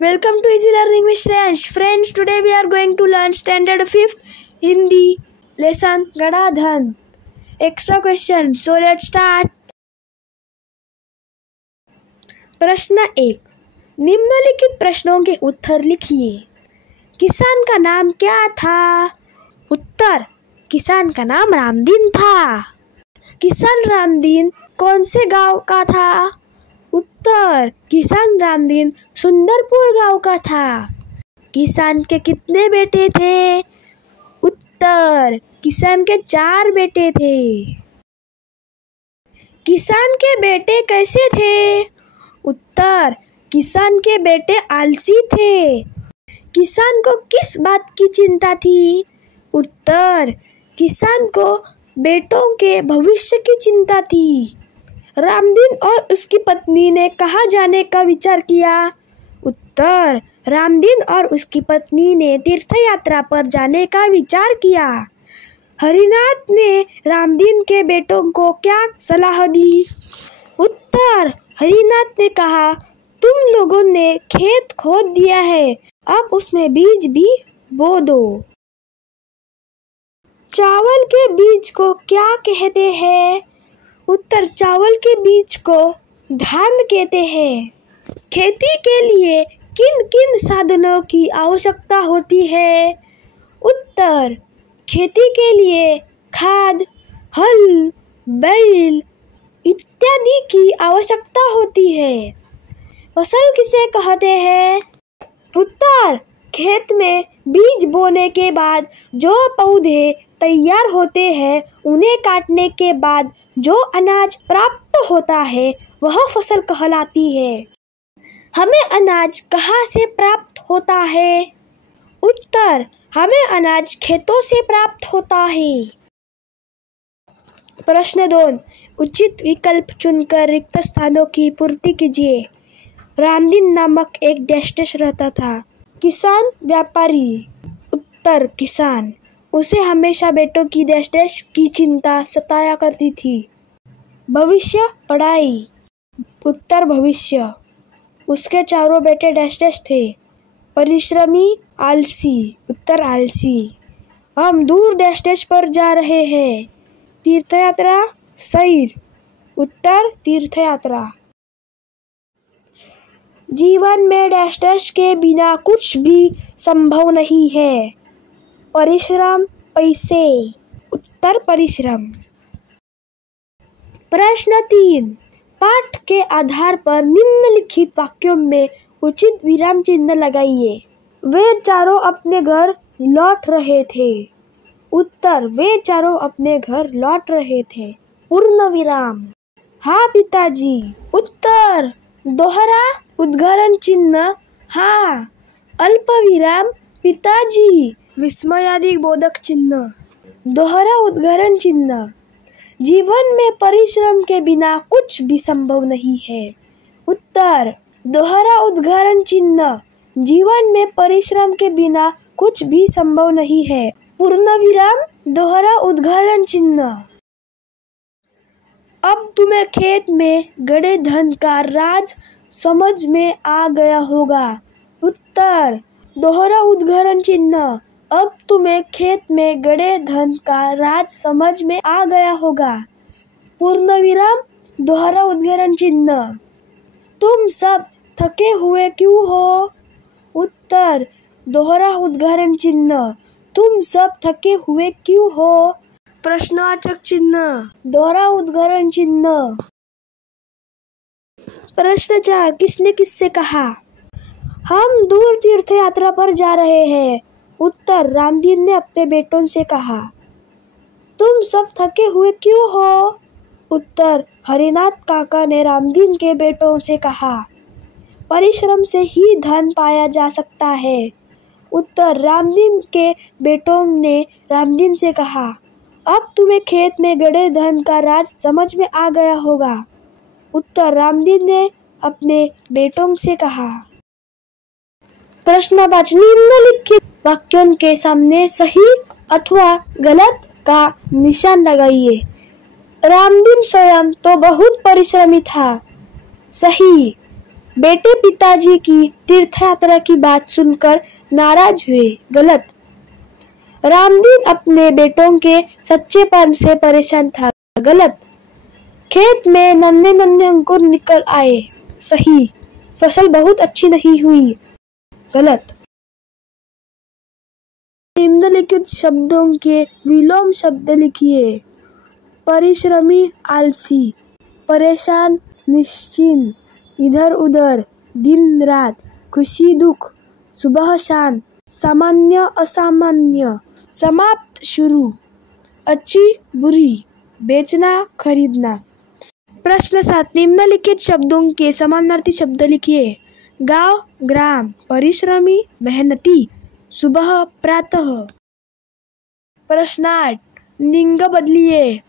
Welcome to Easy Learning with Shreyansh. Friends, today we are going to learn Standard 5th Hindi lesson Gadadhan. Extra question. So let's start. प्रश्न 1. निम्नलिखित प्रश्नों के उत्तर लिखिए. किसान का नाम क्या था? उत्तर. किसान का नाम रामदीन था. किसान रामदीन कौन से गांव का था? उत्तर. किसान रामदीन सुंदरपुर गांव का था. किसान के कितने बेटे थे? उत्तर. किसान के 4 बेटे थे. किसान के बेटे कैसे थे? उत्तर. किसान के बेटे आलसी थे. किसान को किस बात की चिंता थी? उत्तर. किसान को बेटों के भविष्य की चिंता थी. रामदीन और उसकी पत्नी ने कहाँ जाने का विचार किया? उत्तर. रामदीन और उसकी पत्नी ने तीर्थ यात्रा पर जाने का विचार किया. हरिनाथ ने रामदीन के बेटों को क्या सलाह दी? उत्तर. हरिनाथ ने कहा, तुम लोगों ने खेत खोद दिया है, अब उसमें बीज भी बो दो. चावल के बीज को क्या कहते हैं? उत्तर. चावल के बीज को धान कहते हैं. खेती के लिए किन किन साधनों की आवश्यकता होती है? उत्तर. खेती के लिए खाद, हल, बैल इत्यादि की आवश्यकता होती है. फसल किसे कहते हैं? उत्तर. खेत में बीज बोने के बाद जो पौधे तैयार होते हैं, उन्हें काटने के बाद जो अनाज प्राप्त होता है, वह फसल कहलाती है. हमें अनाज कहाँ से प्राप्त होता है? उत्तर. हमें अनाज खेतों से प्राप्त होता है. प्रश्न 2. उचित विकल्प चुनकर रिक्त स्थानों की पूर्ति कीजिए. रामदीन नामक एक डैश रहता था. किसान, व्यापारी. उत्तर. किसान. उसे हमेशा बेटों की डैश डैश की चिंता सताया करती थी. भविष्य, पढ़ाई. उत्तर. भविष्य. उसके 4 बेटे डैश डैश थे. परिश्रमी, आलसी. उत्तर. आलसी. हम दूर डैश डैश पर जा रहे हैं. तीर्थयात्रा, सैर. उत्तर. तीर्थयात्रा. जीवन में डैश डैश के बिना कुछ भी संभव नहीं है. परिश्रम, पैसे. उत्तर. परिश्रम. प्रश्न 3. पाठ के आधार पर निम्नलिखित वाक्यों में उचित विराम चिन्ह लगाइए. वे चारों अपने घर लौट रहे थे. उत्तर. वे चारों अपने घर लौट रहे थे. पूर्ण विराम. हाँ पिताजी. उत्तर. दोहरा उद्गारण चिन्ह हाँ. अल्प विराम पिताजी. विस्मयादि बोधक चिन्ह. दोहरा उद्गारण चिन्ह. जीवन में परिश्रम के बिना कुछ भी संभव नहीं है. उत्तर. दोहरा उद्गारण चिन्ह. जीवन में परिश्रम के बिना कुछ भी संभव नहीं है. पूर्ण विराम, दोहरा उद्गारण चिन्ह. अब तुम्हें खेत में गड़े धन का राज समझ में आ गया होगा. उत्तर. दोहरा उद्गारण चिन्ह. अब तुम्हें खेत में गड़े धन का राज समझ में आ गया होगा. पूर्ण विराम, दोहरा उद्गारण चिन्ह. तुम सब थके हुए क्यों हो? उत्तर. दोहरा उद्गारण चिन्ह. तुम सब थके हुए क्यों हो? प्रश्नवाचक चिन्ह. दोहरा उद्गारण चिन्ह. प्रश्न 4. किसने किससे कहा? हम दूर तीर्थ यात्रा पर जा रहे हैं. उत्तर. रामदीन ने अपने बेटों से कहा. तुम सब थके हुए क्यों हो? उत्तर. हरिनाथ काका ने रामदीन के बेटों से कहा. परिश्रम से ही धन पाया जा सकता है. उत्तर. रामदीन के बेटों ने रामदीन से कहा. अब तुम्हें खेत में गड़े धन का राज समझ में आ गया होगा. उत्तर. रामदीन ने अपने बेटों से कहा. प्रश्न 5. निम्नलिखित वाक्यों के सामने सही अथवा गलत का निशान लगाइए. रामदीन स्वयं तो बहुत परिश्रमी था. सही. बेटे पिताजी की तीर्थ यात्रा की बात सुनकर नाराज हुए। गलत। रामदीन अपने बेटों के सच्चेपन से परेशान था। गलत। खेत में नन्हे नन्हे अंकुर निकल आए। सही। फसल बहुत अच्छी नहीं हुई। गलत। निम्नलिखित शब्दों के विलोम शब्द लिखिए। परिश्रमी आलसी, परेशान निश्चिंत, इधर उधर, दिन रात, खुशी दुख, सुबह शाम, सामान्य असामान्य, समाप्त शुरू, अच्छी बुरी, बेचना खरीदना। प्रश्न 7, निम्नलिखित शब्दों के समानार्थी शब्द लिखिए। गांव ग्राम, परिश्रमी मेहनती, सुबह प्रातः। प्रश्न 8, लिंग बदलिए।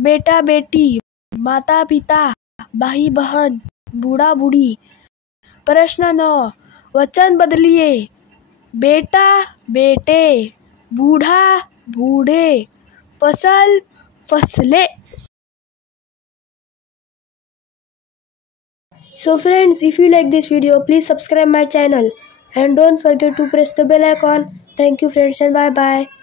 बेटा बेटी, माता पिता, भाई बहन, बूढ़ा बूढ़ी। प्रश्न 9, वचन बदलिए। बेटा बेटे, बूढ़ा बूढ़े, फसल फसलें। So friends, if you like this video, please subscribe my channel and don't forget to press the bell icon. Thank you friends and bye bye.